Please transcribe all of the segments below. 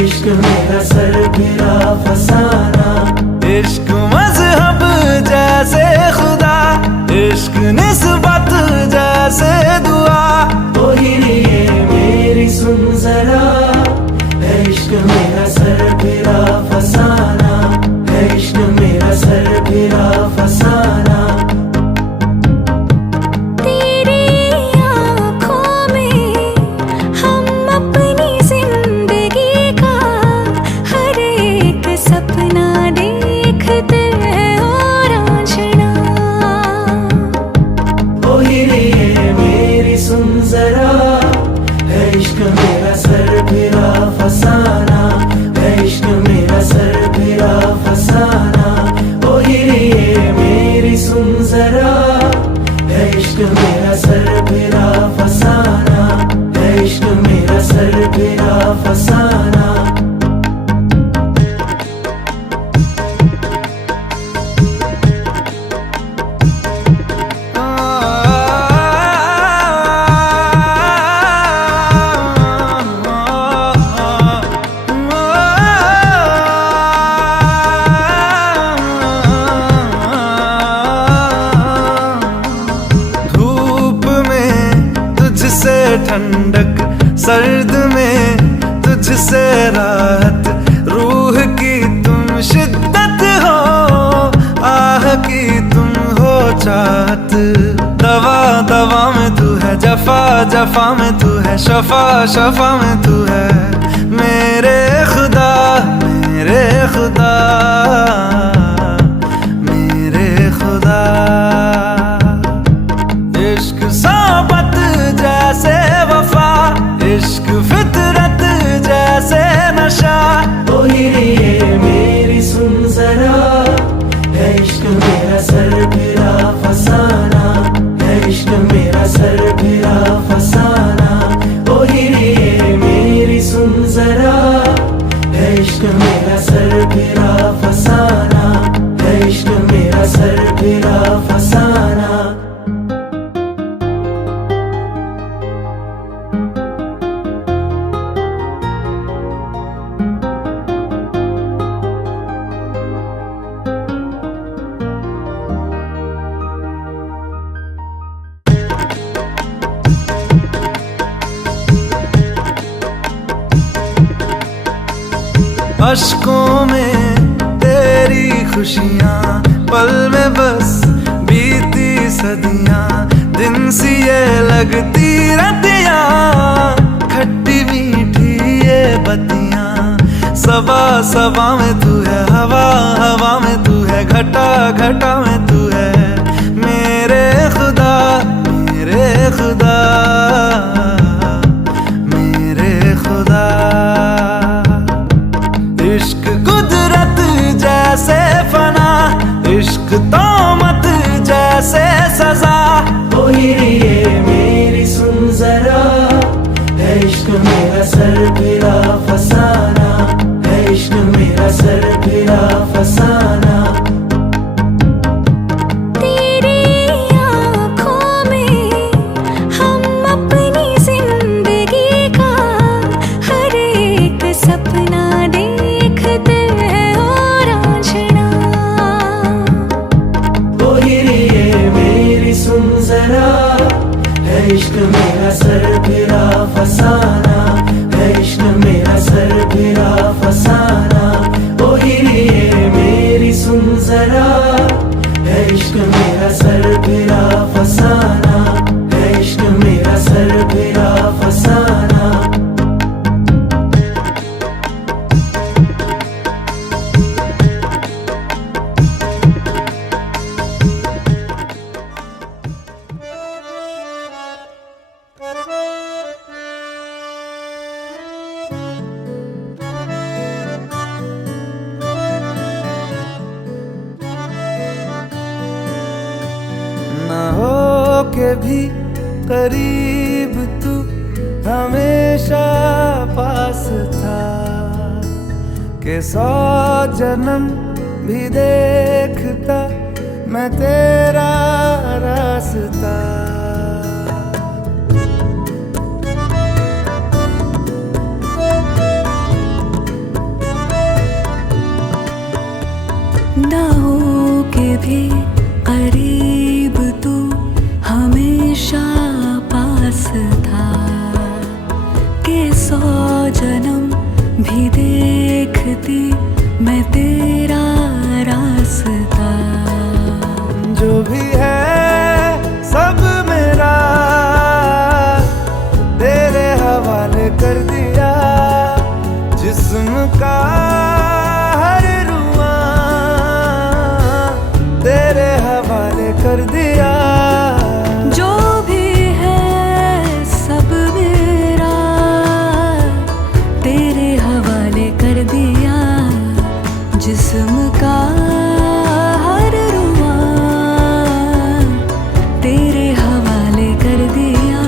इश्क मेरा सर फिरा फसाना। इश्क मजहब जैसे खुदा, इश्क निस्बत जैसे दुआ। ओ हिरिए मेरी सुन जरा, है इश्क मेरा सर फिरा फसाना, है इश्क मेरा सर फिरा फसाना। सुन जरा, है इश्क मेरा सर फिरा फसाना, है इश्क मेरा सर फिरा फसाना। ओ हिरिए मेरी सुन जरा, है इश्क मेरा सर फिरा फसाना, है इश्क मेरा सर फिरा फसाना। ठंडक सर्द में तुझसे राहत, रूह की तुम शिद्दत हो, आह की तुम हो चाहत। दवा दवा में तू है, जफा जफा में तू है, शफा शफा में तू है। मेरे खुदा मेरे खुदा मेरे खुदा, इश्क सोबत जैसे वफा, इश्क फितरत जैसे नशा। ओ हिरिए मेरी सुन जरा, है इश्क मेरा सर फिरा फसाना, है इश्क मेरा सर फिरा फसाना। ओ हिरिए मेरी सुन जरा, है इश्क मेरा सर फिरा फसाना, है इश्क मेरा सर फिरा फसाना। अश्कों में तेरी खुशियाँ, पल में बस बीती सदियाँ। दिन सी ये लगती रतियाँ, खट्टी मीठी ये बतियाँ। सबा सबा में तू है, हवा हवा में तू है, घटा घटा में तू है। मेरे खुदा मेरे खुदा मेरे खुदा, इश्क कुदरत जैसे फना, इश्क तौमत जैसे सजा। ओ हिरिए मेरी सुन जरा, है इश्क मेरा सर फिरा फसाना, है इश्क मेरा सर फिरा फसाना। सुन जरा, है इश्क मेरा सर फिरा फसाना, है इश्क मेरा सर फिरा फसाना। ओ हिरिए मेरी सुन जरा, है इश्क मेरा सर फिरा फसाना, है इश्क मेरा सर फिरा फसाना। भी करीब तू हमेशा पास था, कि 100 जन्म भी देखता मैं तेरा रास्ता। ना हो के भी करीब तू हमेशा पास था, कि 100 जन्म भी देखती मैं तेरा रास्ता। जो भी है सब मेरा तेरे हवाले कर दिया, जिस्म का हर रुआ तेरे हवाले कर दिया। जो भी है सब मेरा तेरे हवाले कर दिया, जिस्म का हर रुआ तेरे हवाले कर दिया।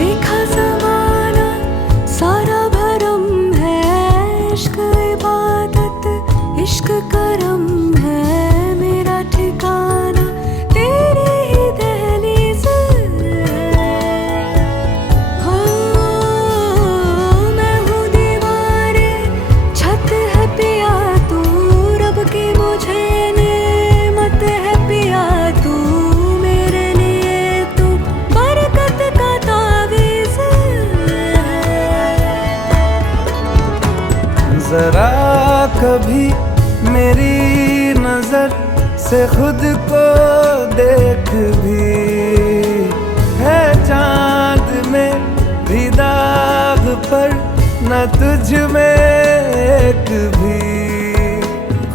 देखा ज़माना सारा भरम है, इश्क इबादत इश्क करम है, मेरा ठिकाना तेरी ही दहलीज़ हो। मैं हूँ दीवारे छत है पिया तू, रब की मुझे नेमत है पिया तू, मेरे लिए तू बरकत का तावीज़। जरा कभी मेरी नजर से खुद को देख भी, है चांद में भी दाग पर न तुझ में एक भी।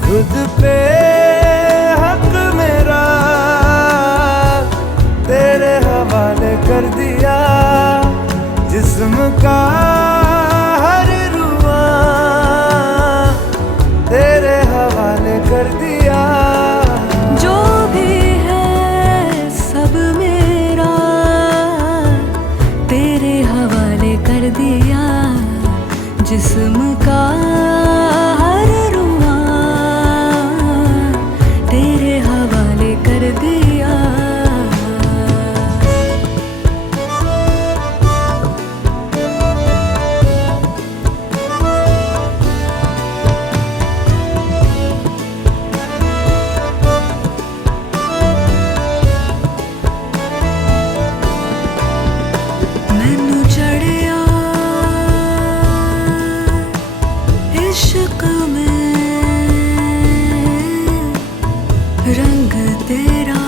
खुद पे हक मेरा तेरे हवाले कर दिया, जिस्म का हर रुआ तेरे हवाले कर दिया। जो भी है सब मेरा तेरे हवाले कर दिया, जिस्म का हर रुआ तेरे हवाले कर दिया। मैनू चढ़िया इश्क में रंग तेरा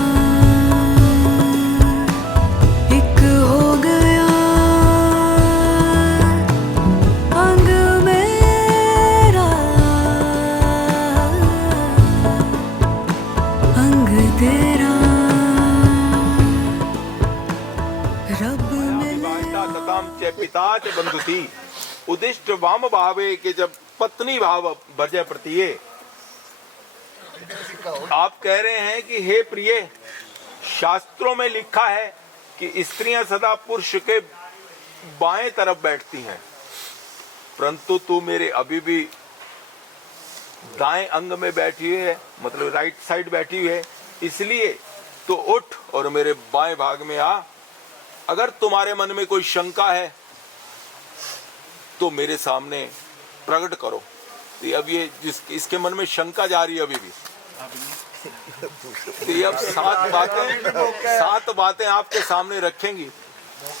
एक हो गया, अंग मेरा अंग तेरा। रब वाहिता तताम च पिता च बंधुति उदिष्ट वाम भावे के जब पत्नी भाव भजय प्रतिये। आप कह रहे हैं कि हे प्रिय, शास्त्रों में लिखा है कि स्त्रियां सदा पुरुष के बाएं तरफ बैठती हैं, परंतु तू मेरे अभी भी दाएं अंग में बैठी हुई है, मतलब राइट साइड बैठी हुई है, इसलिए तो उठ और मेरे बाएं भाग में आ। अगर तुम्हारे मन में कोई शंका है तो मेरे सामने प्रकट करो। अब ये इसके मन में शंका जा रही है अभी भी। तो ये अब 7 बातें आपके सामने रखेंगी।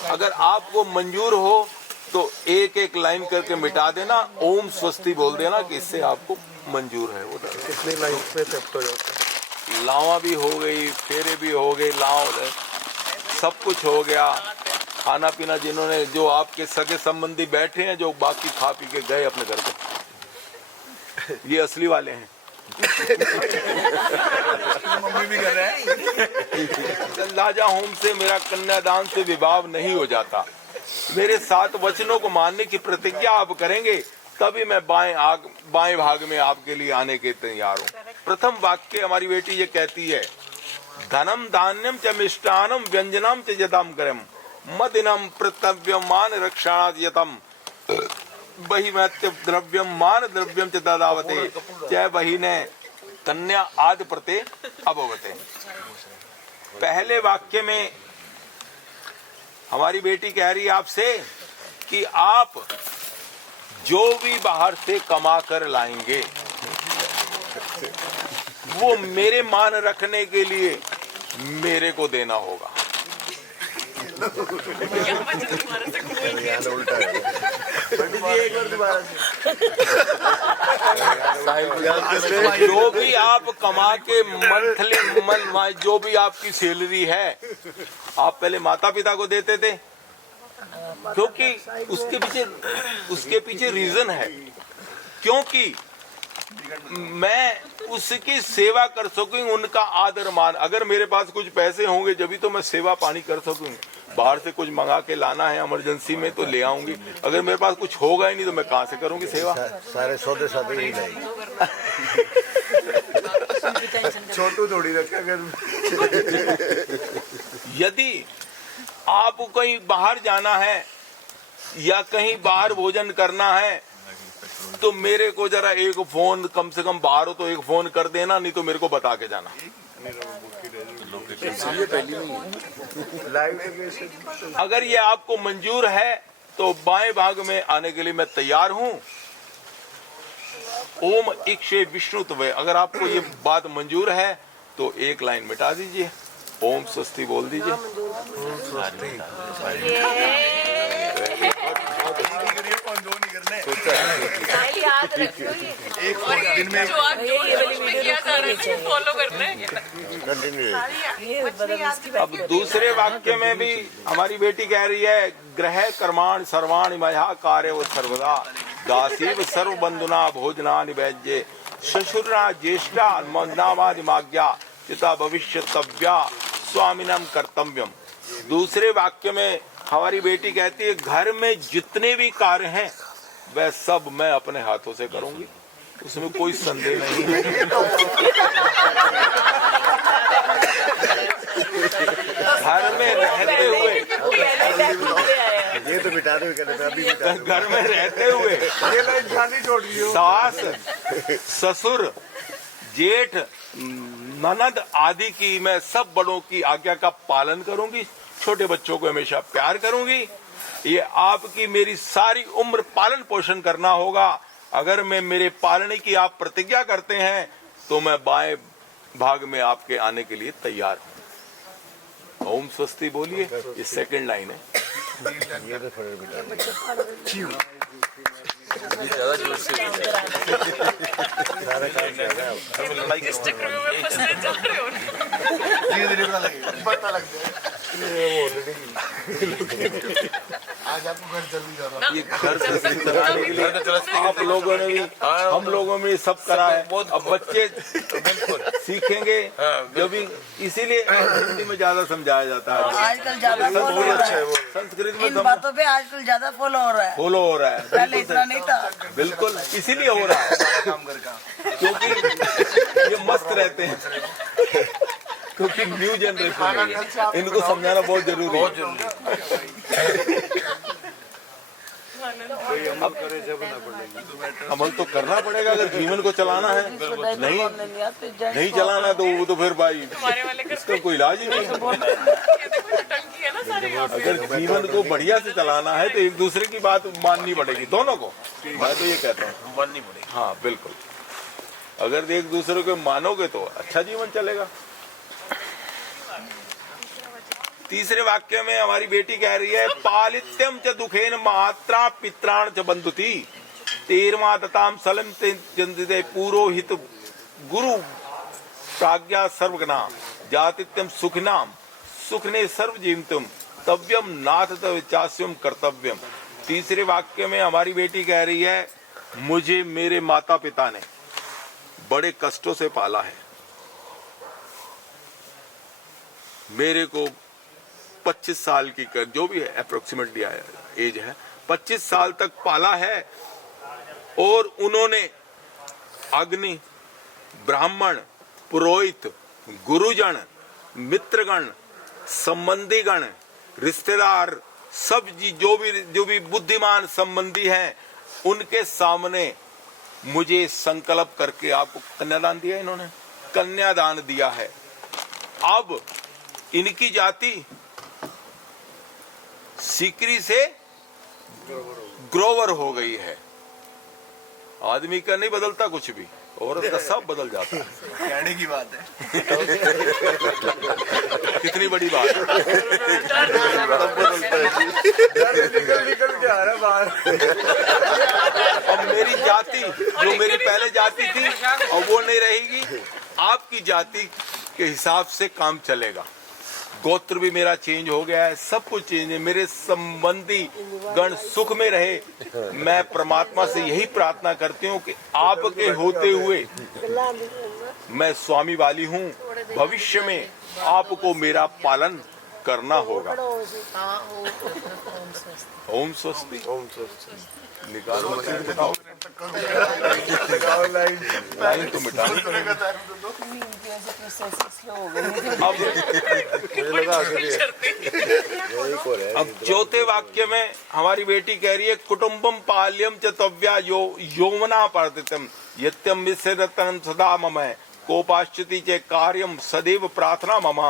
अगर आपको मंजूर हो तो एक एक लाइन करके मिटा देना, ओम स्वस्ति बोल देना कि इससे आपको मंजूर है। वो कितनी लाइन में सेप्ट हो जाता है? लावा भी हो गई, फेरे भी हो गए, लाव सब कुछ हो गया। खाना पीना जिन्होंने, जो आपके सगे संबंधी बैठे हैं, जो बाकी खा पी के गए अपने घर पे, ये असली वाले हैं। मम्मी भी कर रहे हैं। लाजा होम से मेरा कन्यादान से विवाह नहीं हो जाता। मेरे 7 वचनों को मानने की प्रतिज्ञा आप करेंगे, तभी मैं बाएं भाग में आपके लिए आने के तैयार हूँ। प्रथम वाक्य हमारी बेटी ये कहती है, धनम धान्यम च मिष्टानम व्यंजनम च यतम करम मदिनम प्रतव्यम मान रक्षाणाद यतम बहिमत्य द्रव्यम मान द्रव्यम च ददावते च बहिने कन्या आदि प्रते अभवते। पहले वाक्य में हमारी बेटी कह रही है आपसे कि आप जो भी बाहर से कमा कर लाएंगे वो मेरे मान रखने के लिए मेरे को देना होगा। जो भी आप कमा के मंथली जो भी आपकी सैलरी है, आप पहले माता पिता को देते थे, क्योंकि उसके पीछे रीजन है, क्योंकि मैं उसकी सेवा कर सकूंगी, उनका आदर मान। अगर मेरे पास कुछ पैसे होंगे जब भी तो मैं सेवा पानी कर सकूंगी। बाहर से कुछ मंगा के लाना है इमरजेंसी में तो ले आऊंगी, अगर मेरे पास कुछ होगा ही नहीं तो मैं कहां से करूंगी सेवा। सारे सौदे सादे ही नहीं, छोटू थोड़ी रखा घर में। यदि आपको कहीं बाहर जाना है या कहीं बाहर भोजन करना है तो मेरे को जरा एक फोन, कम से कम बाहर हो तो एक फोन कर देना, नहीं तो मेरे को बता के जाना। अगर ये आपको मंजूर है तो बाएं भाग में आने के लिए मैं तैयार हूं। ओम इक्षे विष्णु तवे। अगर आपको ये बात मंजूर है तो एक लाइन मिटा दीजिए, ओम स्वस्ति बोल दीजिए। याद रखो ये। और ये दिन में जो आप जोश में किया जा रहा है फॉलो करना है। अब दूसरे वाक्य में भी हमारी बेटी कह रही है, ग्रह कर्माण सर्वाणि मया कार्य व सर्वदा दासीव सर्व बंधुना भोजना निवेद्ये ससुरा ज्येष्ठा नामादिमाज्ञा चिता भविष्यतव्या स्वामिनम कर्तव्यम। दूसरे वाक्य में हमारी बेटी कहती है, घर में जितने भी कार्य हैं वह सब मैं अपने हाथों से करूंगी, उसमें कोई संदेह नहीं है। घर में रहते हुए, ये तो बिटा दो, घर में रहते हुए सास, ससुर, जेठ, ननद आदि की मैं सब बड़ों की आज्ञा का पालन करूंगी, छोटे बच्चों को हमेशा प्यार करूंगी। ये आपकी मेरी सारी उम्र पालन पोषण करना होगा। अगर मैं मेरे पालने की आप प्रतिज्ञा करते हैं तो मैं बाएं भाग में आपके आने के लिए तैयार हूं। ओम स्वस्ति बोलिए, ये सेकंड लाइन है। ज्यादा जोर से इस चक्कर में मैं फंसने जा रही हूँ। धीरे-धीरे पता लग जाए। आज आपको घर जल्दी जाना। ये घर चलाने के लिए आप लोगों ने भी, हम लोगों में सब करा है। अब बच्चे सीखेंगे जो भी, इसीलिए हिंदी में ज्यादा समझाया जाता है। आजकल ज्यादा संस्कृत में इन बातों पे आजकल ज्यादा फॉलो हो रहा है। पहले इतना नहीं था। बिल्कुल इसीलिए हो रहा है क्योंकि ये मस्त रहते हैं, क्योंकि न्यू जनरेशन है, इनको समझाना बहुत जरूरी है। अमल तो करना पड़ेगा अगर जीवन को चलाना है। नहीं चलाना तो वो तो फिर भाई इसका कोई इलाज ही नहीं। अगर जीवन को बढ़िया से चलाना है तो एक दूसरे की बात माननी पड़ेगी, दोनों को। मैं तो ये कहता हूँ माननी पड़ेगी। हाँ बिल्कुल। अगर एक दूसरे को मानोगे तो अच्छा जीवन चलेगा। तीसरे वाक्य में हमारी बेटी कह रही है, पालित्यम च दुखेन मात्रा पित्राण च बंधुति तेरमा दताम सलम ते पुरोहित गुरु प्राज्ञा सर्वगना जातित्यम सुखनाम सुखने सर्व जीवतम तव्यम नाथ तव चास्यम कर्तव्यम। तीसरे वाक्य में हमारी बेटी कह रही है, मुझे मेरे माता पिता ने बड़े कष्टों से पाला है, मेरे को 25 साल की कर जो भी है अप्रोक्सीमेटली एज है 25 साल तक पाला है, और उन्होंने अग्नि ब्राह्मण पुरोहित गुरुजन मित्रगण संबंधीगण रिश्तेदार सब जो भी बुद्धिमान संबंधी हैं उनके सामने मुझे संकल्प करके आपको कन्यादान दिया, इन्होंने कन्यादान दिया है। अब इनकी जाति सीकरी से ग्रोवर हो गई है। आदमी का नहीं बदलता कुछ भी, औरत का सब बदल जाता है। कहने की बात है। कितनी बड़ी बात है। निकल के आ रहा बाहर। अब मेरी जाति जो मेरी पहले जाति थी और वो नहीं रहेगी, आपकी जाति के हिसाब से काम चलेगा। गोत्र भी मेरा चेंज हो गया है, सब कुछ चेंज है। मेरे संबंधी गण सुख में रहे। मैं परमात्मा से यही प्रार्थना करती हूँ कि आपके होते हुए मैं स्वामी वाली हूँ, भविष्य में आपको मेरा पालन करना होगा। ओम स्वस्ति। ओम स्वस्ति। निकालो लाइन तो मिटा। अब चौथे वाक्य में हमारी बेटी कह रही है, कुटुम्बम पाल्यम च तव्या यौवना पार्थितम यत्यम विस्सरतनं सदा मम कोपाश्चिति च कार्यम सदैव प्रार्थना मम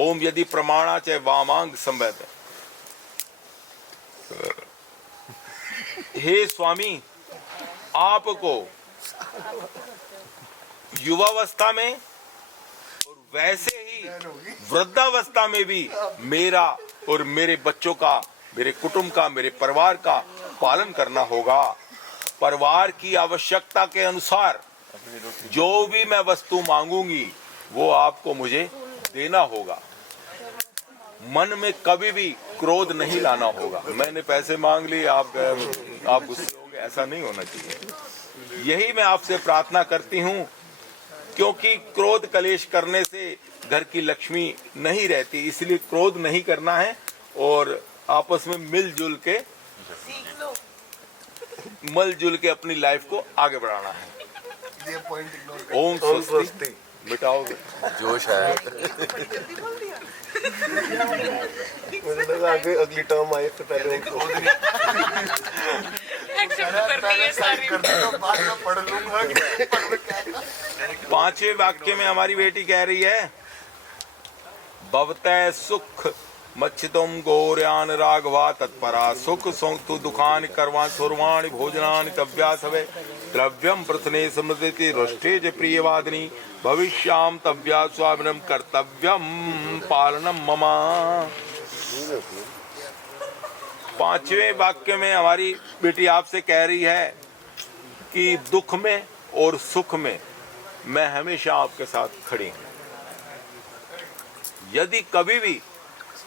ओम यदि प्रमाणा च वामांग संवेद। हे स्वामी, आपको युवावस्था में और वैसे ही वृद्धावस्था में भी मेरा और मेरे बच्चों का, मेरे कुटुंब का, मेरे परिवार का पालन करना होगा। परिवार की आवश्यकता के अनुसार जो भी मैं वस्तु मांगूंगी वो आपको मुझे देना होगा। मन में कभी भी क्रोध नहीं लाना होगा। मैंने पैसे मांग लिए, आप गुस्से हो गए, ऐसा नहीं होना चाहिए। यही मैं आपसे प्रार्थना करती हूँ, क्योंकि क्रोध कलेश करने से घर की लक्ष्मी नहीं रहती, इसलिए क्रोध नहीं करना है और आपस में मिलजुल के अपनी लाइफ को आगे बढ़ाना है। ओम स्वस्ति। मिटाओगे जोश है। मुझे लगा अगली टर्म आए तो पहले पढ़ लूंगा। पांचवें वाक्य में हमारी बेटी कह रही है, भवतः सुख मच्छितुम गौर्यान राघवा तत्परा सुख सौतु दुखान करवान सुरवाण भोजनान कव्या सवे द्रव्यम प्रथने समृद्धि रुष्टे च प्रियवादिनी भविष्याम तव्या स्वामिनम कर्तव्यम पालनम ममा। पांचवें वाक्य में हमारी बेटी आपसे कह रही है कि दुख में और सुख में मैं हमेशा आपके साथ खड़ी हूं। यदि कभी भी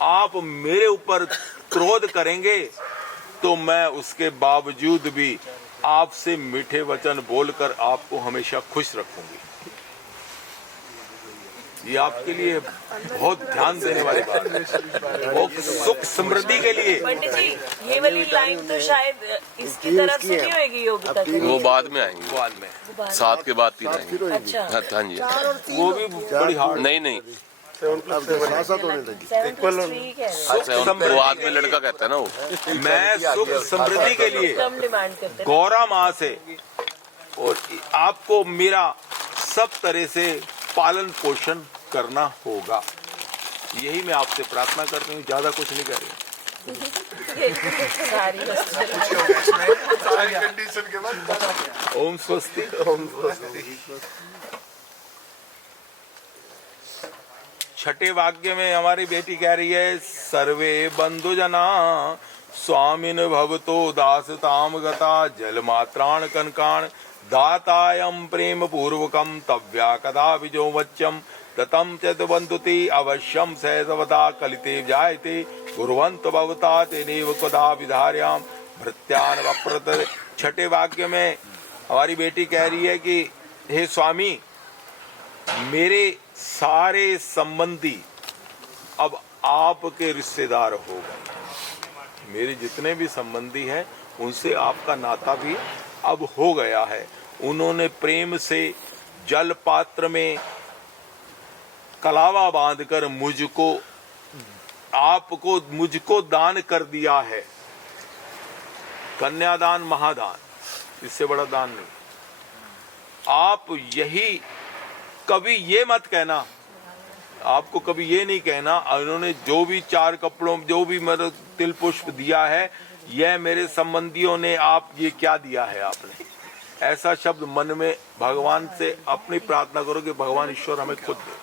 आप मेरे ऊपर क्रोध करेंगे तो मैं उसके बावजूद भी आपसे मीठे वचन बोलकर आपको हमेशा खुश रखूंगी। ये आपके लिए बहुत ध्यान देने वाली बात है। वो सुख समृद्धि के लिए। पंडित जी, ये वाली लाइन तो शायद इसकी तरफ से नहीं होगी योगिता की। वो बाद में आएंगे, बाद में 7 के बाद 3 आएंगे। अच्छा, हाँ जी। वो भी बड़ी हार्ड। नहीं 7+3 कह रहे हैं। वो आदमी लड़का कहता है ना वो। मैं सुख समृद्धि के लिए कम डिमांड करते हैं। गौरा माँ से और आपको मेरा सब तरह से पालन पोषण करना होगा। यही मैं आपसे प्रार्थना करती हूँ, ज्यादा कुछ नहीं कह रही। सारी वस्तुएं सारी कंडीशन के बाद ओम स्वस्ति। छठे वाक्य में हमारी बेटी कह रही है, सर्वे बंधुजना स्वामिन भवतो दासताम गता जलमात्राण कनकाण दातायम प्रेम पूर्वकम तव्या कदा विजो वच्चम ततम चतुबंधुति अवश्यम सहसवदा कलिते जायते गुरुवंत भवता तेनेव कदा विधार्याम भृत्यान वप्रत। छठे वाक्य में हमारी बेटी कह रही है कि हे स्वामी, मेरे सारे संबंधी अब आपके रिश्तेदार हो गए। मेरे जितने भी संबंधी हैं उनसे आपका नाता भी अब हो गया है। उन्होंने प्रेम से जल पात्र में कलावा बांधकर मुझको दान कर दिया है। कन्यादान महादान, इससे बड़ा दान नहीं। आप यही कभी ये मत कहना, आपको कभी ये नहीं कहना उन्होंने जो भी 4 कपड़ों जो भी मेरे तिल पुष्प दिया है, यह मेरे संबंधियों ने आप ये क्या दिया है आपने। ऐसा शब्द मन में भगवान से अपनी प्रार्थना करो कि भगवान ईश्वर हमें खुद दे।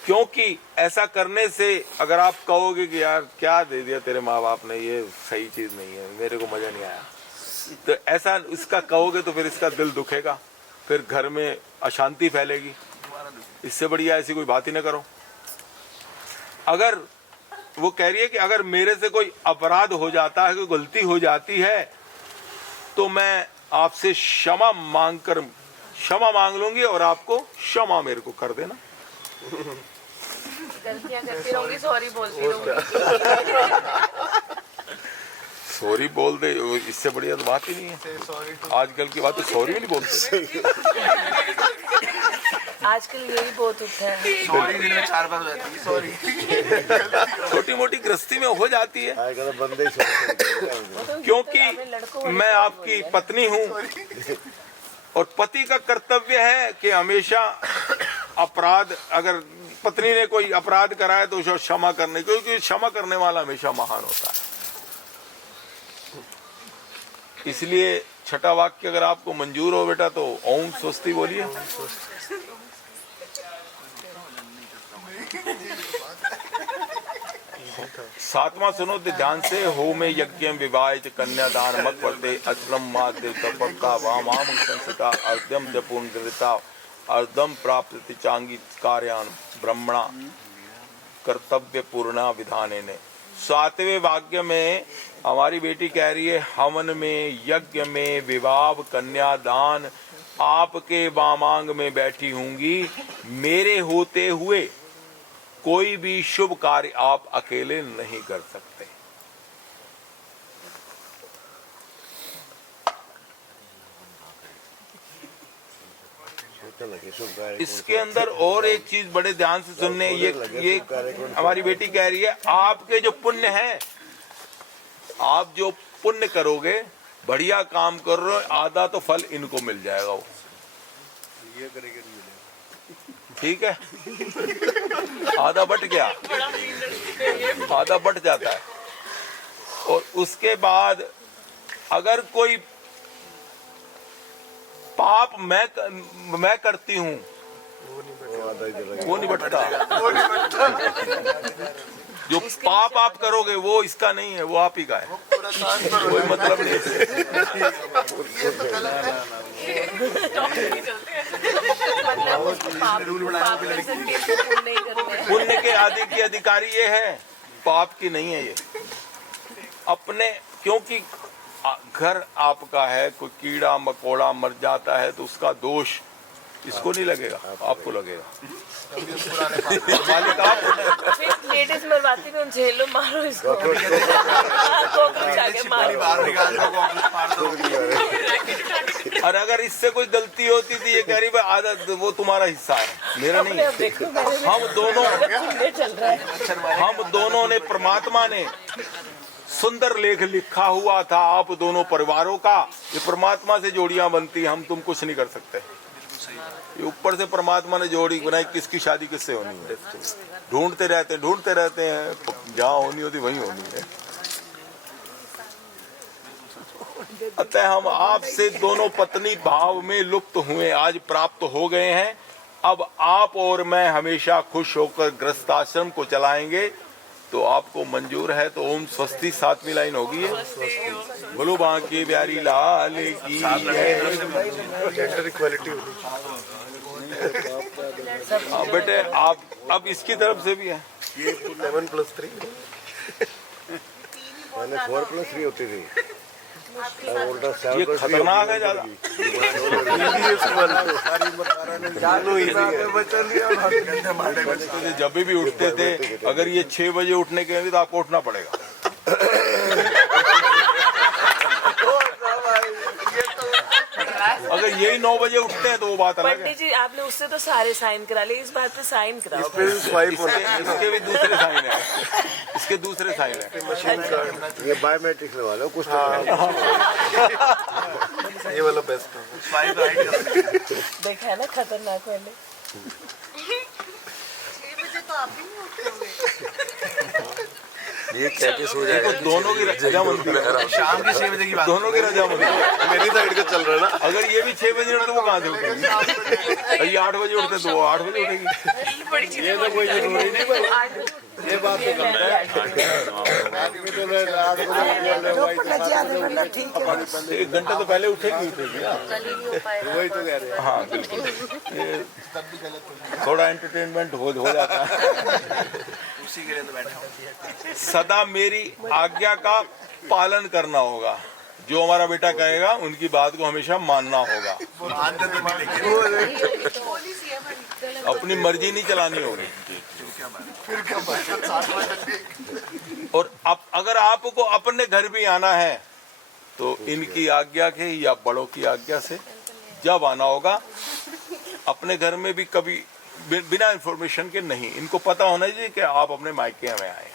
क्योंकि ऐसा करने से अगर आप कहोगे कि यार क्या दे दिया तेरे माँ बाप ने, ये सही चीज नहीं है, मेरे को मजा नहीं आया, तो ऐसा इसका कहोगे तो फिर इसका दिल दुखेगा, फिर घर में अशांति फैलेगी। इससे बढ़िया ऐसी कोई बात ही ना करो। अगर वो कह रही है कि अगर मेरे से कोई अपराध हो जाता है, कोई गलती हो जाती है, तो मैं आपसे क्षमा मांग लूंगी और आपको क्षमा मेरे को कर देना। गलतियां करती रहूंगी, सॉरी बोलती रहूंगी। सॉरी बोल दे, इससे बढ़िया तो बात ही नहीं है। आजकल की बात तो सॉरी भी नहीं बोलते। आजकल यही बहुत उठा है। सॉरी दिन में 4 बार हो जाती है सॉरी। छोटी मोटी गृहस्थी में हो जाती है, बंदे क्योंकि मैं आपकी पत्नी हूँ और पति का कर्तव्य है कि हमेशा अपराध, अगर पत्नी ने कोई अपराध करा है तो उसे क्षमा करने, क्योंकि क्षमा करने वाला हमेशा महान होता है। इसलिए छठा वाक्य अगर आपको मंजूर हो बेटा तो ओम स्वस्ति बोलिए। सातवां सुनो तो ध्यान से, हो में यज्ञ विवाह कन्यादान मत पड़ते अचलम माद्य तपक्का वामाम संसिता अर्धम जपूर्णता अर्धम प्राप्त चांगी कार्यान ब्रह्मणा कर्तव्य पूर्णा विधाने ने। 7वें वाक्य में हमारी बेटी कह रही है, हवन में यज्ञ में विवाह कन्यादान आपके वामांग में बैठी होंगी, मेरे होते हुए कोई भी शुभ कार्य आप अकेले नहीं कर सकते। इसके अंदर और एक चीज बड़े ध्यान से सुनने, ये हमारी बेटी कह रही है, आपके जो पुण्य है, आप जो पुण्य करोगे, बढ़िया काम कर रहे हो, आधा तो फल इनको मिल जाएगा। वो ठीक है, आधा बट गया, आधा बट जाता है। और उसके बाद अगर कोई पाप मैं करती हूँ, वो नहीं बटता। जो पाप आप करोगे वो इसका नहीं है, वो आप ही का है, कोई मतलब नहीं। पुण्य के आदि की अधिकारी ये है, पाप की नहीं है ये। अपने, क्योंकि घर आपका है, कोई कीड़ा मकोड़ा मर जाता है तो उसका दोष इसको नहीं लगेगा, आपको लगेगा। मालिक आप लेडीज मरवाती में झेलो, मारो इसको, कॉकरोच आके मारो। और अगर इससे कोई गलती होती थी, ये कह रही भाई आधा वो तुम्हारा हिस्सा है, मेरा नहीं है। हम दोनों ने, परमात्मा ने सुंदर लेख लिखा हुआ था आप दोनों परिवारों का, ये परमात्मा से जोड़ियां बनती, हम तुम कुछ नहीं कर सकते। ये ऊपर से परमात्मा ने जोड़ी बनाई, किसकी शादी किससे होनी है? ढूंढते रहते हैं, जहाँ होनी होती वहीं होनी है। अतः हम आपसे दोनों पत्नी भाव में लुप्त हुए आज प्राप्त हो गए हैं। अब आप और मैं हमेशा खुश होकर गृहस्थाश्रम को चलाएंगे। तो आपको मंजूर है तो ओम स्वस्ति 7वीं लाइन होगी है। बोलो बांके बिहारी लाल की जय। जेंडर इक्वालिटी होगी। हाँ बेटे, आप अब इसकी तरफ से भी है। ये 7+3 मैंने 4+3 होती थी। ये खतरनाक है ज्यादा। जब भी उठते थे, अगर ये 6 बजे उठने के लिए तो आपको उठना पड़ेगा। अगर यही 9 बजे उठते हैं तो वो बात अलग है। पंडित जी, आपने उससे तो सारे साइन करा लिए, इस बात पे साइन कराओ। इसके भी दूसरे साइन है, इसके दूसरे साइन है। ये बायोमेट्रिक लगा लो कुछ। ये वाला बेस्ट है। देखा है ना, खतरनाक वाले। 6 बजे तो आप भी नहीं उठते होंगे। ये कैसे सो जाएगा? दोनों की रजामंदी है। शाम के 6 बजे की बात। दोनों की रजामंदी है। मेरी साइड का चल रहा है ना। अगर ये भी 6 बजे उठते तो वो कहाँ से उठेगी? ये 8 बजे उठते तो वो 8 बजे उठेगी। बड़ी चीजें ये तो कोई जरूरी नहीं। ये बात तो करता है। 1 घंटा तो पहले उठेगी ना। वही तो कह रहे हैं। हाँ बिल्कुल, ये थोड़ा एंटरटेनमेंट हो जाता है। उसी के लिए तो बैठा हूँ। सदा मेरी आज्ञा का पालन करना होगा। जो हमारा बेटा कहेगा उनकी बात को हमेशा मानना होगा। अपनी मर्जी नहीं चलानी होगी। और अब अगर आपको अपने घर भी आना है तो इनकी आज्ञा के या बड़ों की आज्ञा से जब आना होगा। अपने घर में भी कभी बिना इंफॉर्मेशन के नहीं। इनको पता होना चाहिए कि आप अपने मायके में आए।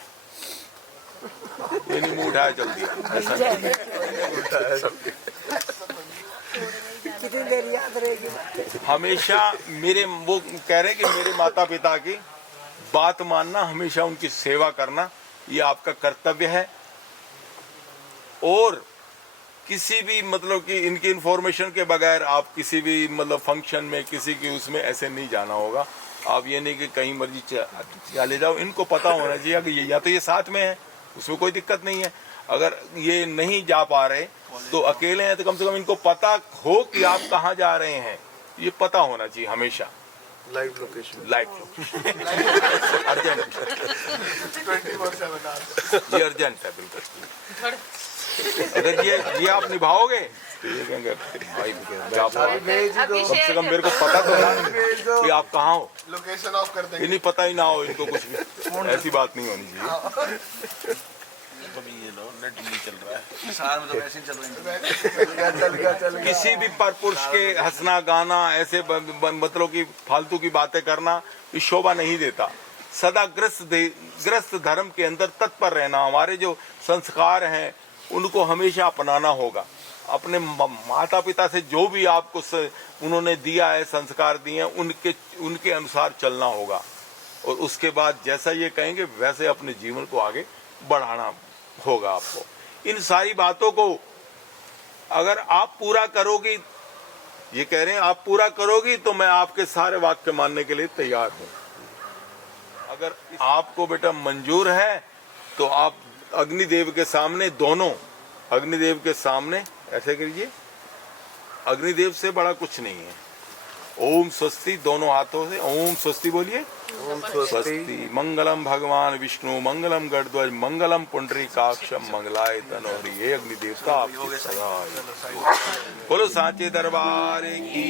ये नहीं मुंह उठाया चल दिया, ऐसा नहीं। कितनी देर याद रहेगी? हमेशा मेरे वो कह रहे हैं कि मेरे माता पिता की बात मानना, हमेशा उनकी सेवा करना, ये आपका कर्तव्य है। और किसी भी मतलब कि इनकी इंफॉर्मेशन के बगैर आप किसी भी मतलब फंक्शन में किसी की उसमें ऐसे नहीं जाना होगा। आप ये नहीं कि कहीं मर्जी चले जाओ। इनको पता होना चाहिए कि ये या तो ये साथ में है, उसमें कोई दिक्कत नहीं है। अगर ये नहीं जा पा रहे तो अकेले हैं तो कम से कम इनको पता हो कि आप कहाँ जा रहे हैं, ये पता होना चाहिए हमेशा। लाइव लोकेशन अर्जेंट, ये अर्जेंट है बिल्कुल। अगर ये आप निभाओगे तो ये कहेंगे भाई क्या कम से कम मेरे को पता तो है कि आप कहाँ हो। लोकेशन ऑफ कर ये नहीं पता ही ना हो इनको कुछ भी, ऐसी बात नहीं होनी चाहिए। ये लो नेट नहीं चल रहा है। सार में तो वैसे ही चल रही है। किसी भी पर पुरुष के हंसना गाना ऐसे मतलब की फालतू की बातें करना ये शोभा नहीं देता। सदा ग्रस्त धर्म के अंदर तत्पर रहना। हमारे जो संस्कार हैं उनको हमेशा अपनाना होगा। अपने माता पिता से जो भी आपको उन्होंने दिया है, संस्कार दिए हैं, उनके अनुसार चलना होगा। और उसके बाद जैसा ये कहेंगे वैसे अपने जीवन को आगे बढ़ाना होगा आपको। इन सारी बातों को अगर आप पूरा करोगी, ये कह रहे हैं आप पूरा करोगी तो मैं आपके सारे वाक्य मानने के लिए तैयार हूं। अगर आपको बेटा मंजूर है तो आप अग्निदेव के सामने, दोनों अग्निदेव के सामने ऐसे करिए। अग्निदेव से बड़ा कुछ नहीं है। ओम स्वस्ति दोनों हाथों से ओम स्वस्ति बोलिए। ओम स्वस्ति। मंगलम भगवान विष्णु, मंगलम गणध्वज, मंगलम पुंडरीकाक्षम, मंगलाय तनोहरि। ये अग्निदेवता आपकी सदा बोलो सांचे दरबार की।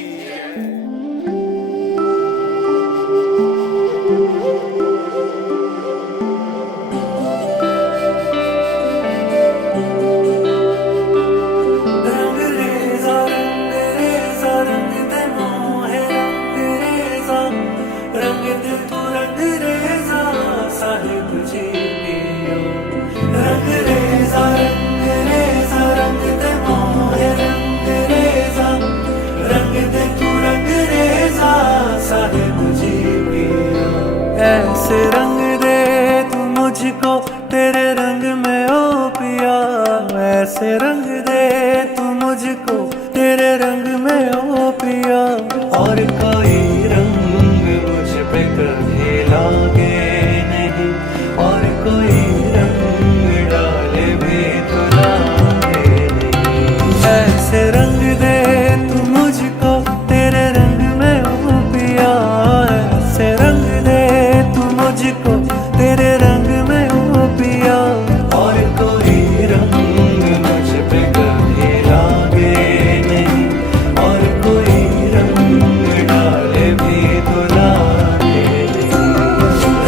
रंग दे तू रंग रे ऐसे रंग दे तू मुझको तेरे रंग में ओ पिया, ऐसे रंग दे तू मुझको तेरे रंग में ओ पिया। और कोई रंग मुझ पे कभी लागे नहीं, और कोई रंग डाले भी तो लागे नहीं। ऐसे रंग दे तू मुझको तेरे रंग में ओ पिया, ऐसे रंग दे तू मुझको तेरे रंग में ओ पिया। और कोई रंग मुझ पे कभी लागे नहीं, और कोई रंग डाले भी तो लागे नहीं।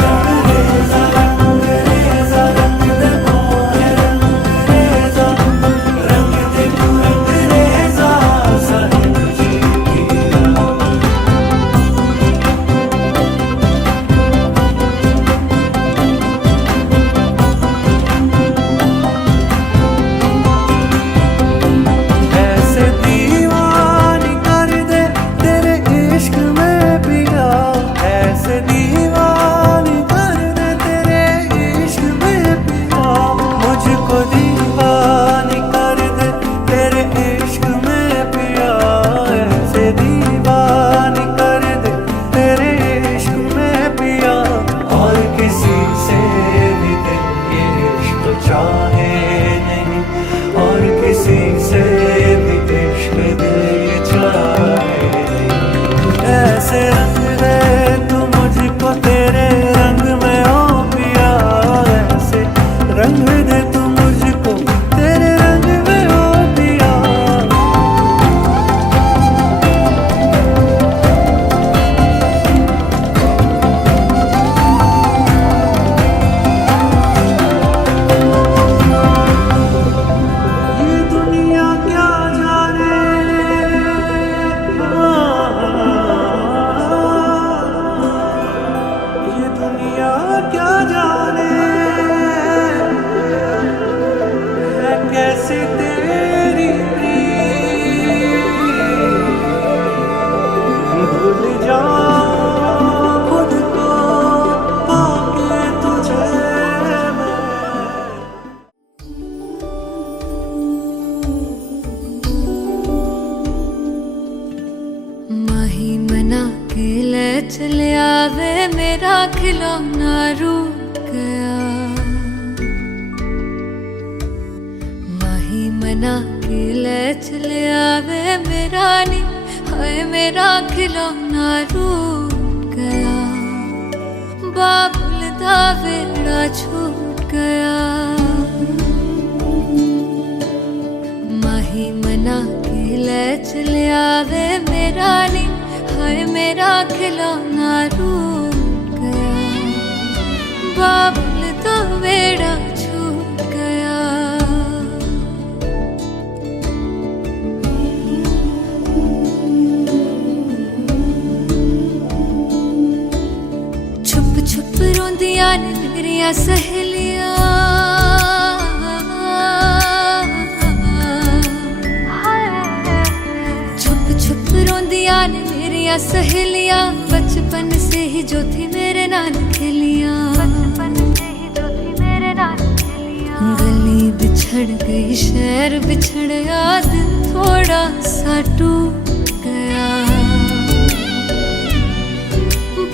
रंग रेजा रंग रेजा रंग दे मोहे रंग रेजा, रंग दे तू रंग रेजा साहिब जी पिया। ऐसे दीवानी कर दे तेरे इश्क में पिया, ऐसे दीवानी कर दे तेरे इश्क में पिया। मुझको दीवानी कर दे तेरे इश्क में पिया, ऐसे दीवानी कर दे तेरे इश्क में पिया। और किसी से भी दिल ये इश्क चाहे नहीं, और किसी से भी इश्क दिल चाहे नहीं। ऐसे रंग दे तू मुझको तेरे रंग में ओ पिया, ऐसे रंग दे तू मुझको तेरे रंग में ओ पिया। ये दुनिया क्या जाने, ये दुनिया क्या जाने है कैसी तेरी प्रीत। भूल जाऊं खुद को पाके तुझे मैं। माही मना के ले चले आवे मेरा खिलौना रूठ गया। माही मना के ले चले आवे मेरा नी, हाय मेरा खिलौना रूठ गया। बाबुल दा वेड़ा छूट गया। माही मना के ले चले आवे मेरा नी, हाय मेरा खिलौना रूठ गया। बाबुल दा वेड़ा छूट गया। छुप छुप रोंदियां ने मेरिया सहेलियां, छुप छुप रोंदियां ने मेरिया सहेलियां। बचपन से ही जो थी मेरे नाल खेलियां, गली बिछड़ गई शहर बिछड़ गया, दिल थोड़ा सा टूट गया।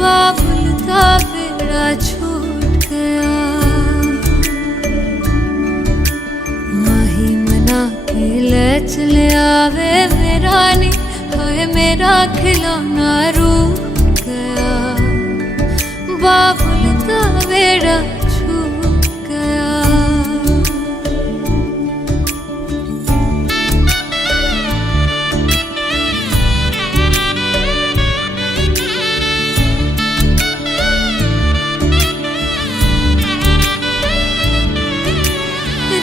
बाबुल दा वेड़ा छूट गया। माही मना के ले चले आवे मेरा नी, हाय मेरा खिलौना रूठ गया। बाबुल दा वेड़ा छूट गया।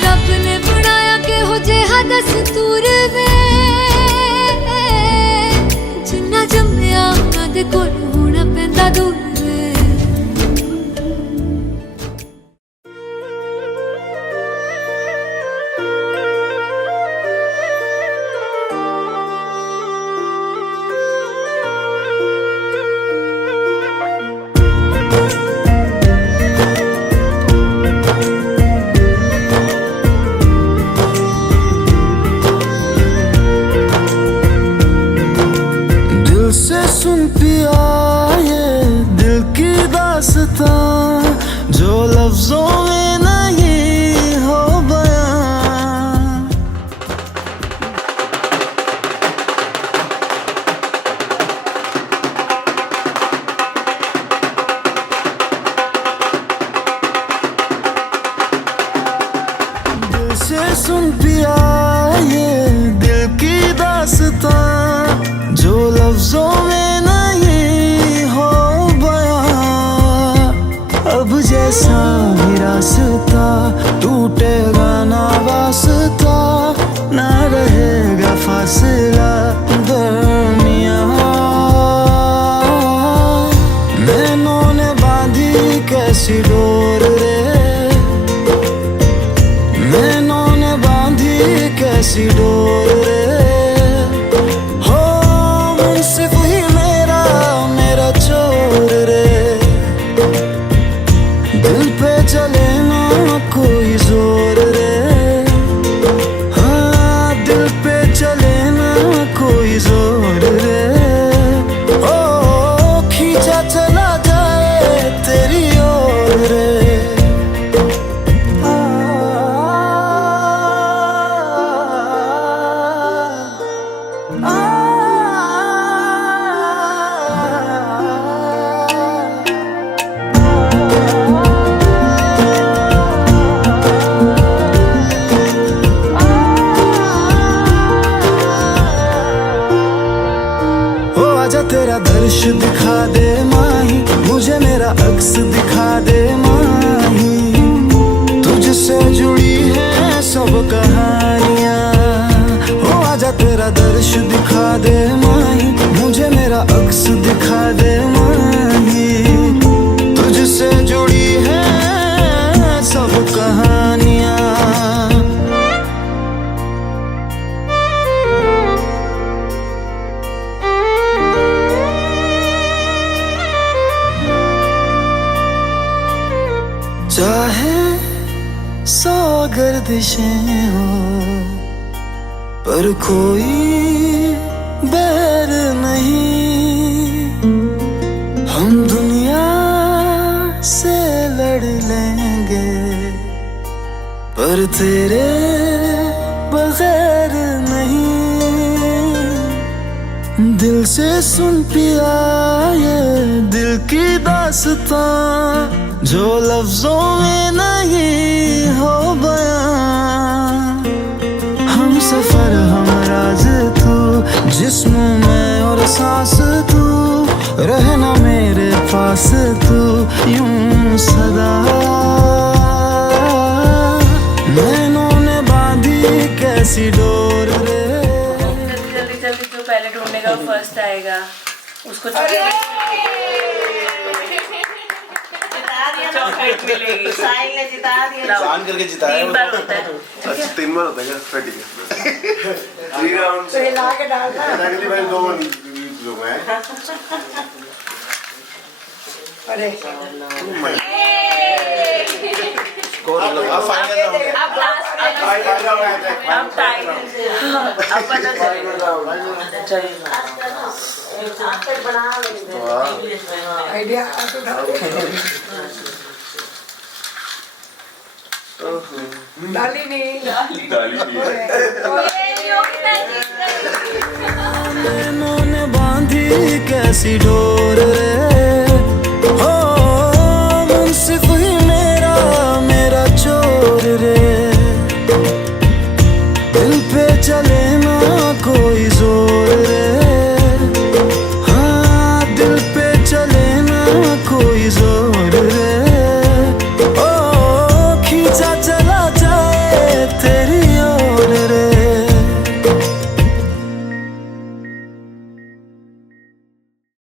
रब ने बनाया के हो जे दस तूर वे, जिन्ना जम्मिया उन्हां दे कोल होना पैंदा दूर वे। सुन पिया ये दिल की दास्तां जो लफ्जों में नहीं हो बयां। अब जैसा भी रास्ता टूटेगा ना वास्ता, ना रहेगा फासला दरमियां। नैनों ने बांधी कैसी डोर रे, नैनों ने बांधी कैसी डोर रे। हो मुंसिफ ही मेरा मेरा चोर रे, दिल पे चले ना कोई जोर रे। हाँ दिल पे चले ना कोई जोर रे। ओ खींचा चला जाए तेरी ओर रे। आजा तेरा दर्श दिखा दे माही, मुझे मेरा अक्स दिखा दे माही। तुझसे जुड़ी है सब कहानियां। हो आजा तेरा दर्श दिखा दे माही, मुझे मेरा अक्स दिखा दे माही। तुझसे जुड़ी है सब कहानियां। चाहे सौ गर्दिशें हो पर कोई बैर नहीं। हम दुनिया से लड़ लेंगे पर तेरे बगैर नहीं। दिल से सुन पिया ये दिल की दास्तां जो लफ्जों में नहीं हो बयां। हम सफर हम राज तू, जिस्म में और सांस तू, रहना मेरे पास तू यूं सदा। नैनों ने बांधी कैसी डोर रे। जल्दी जल्दी जो पहले ढूंढेगा वो फर्स्ट आएगा, उसको चॉकलेट मिलेगी। साहिल ने जिता दिया। जान करके जिताया 3 बार होता है। अच्छा 3 बार होता है क्या? फिर ठीक है। 3 राउंड तो हिला के डालना। अगली बार 2 लोग हैं। अरे अब फाइनल राउंड है। अब लास्ट अब टाइम अब पता चलेगा। आइडिया डाली नहीं। नैनों ने बांधी कैसी डोर रे।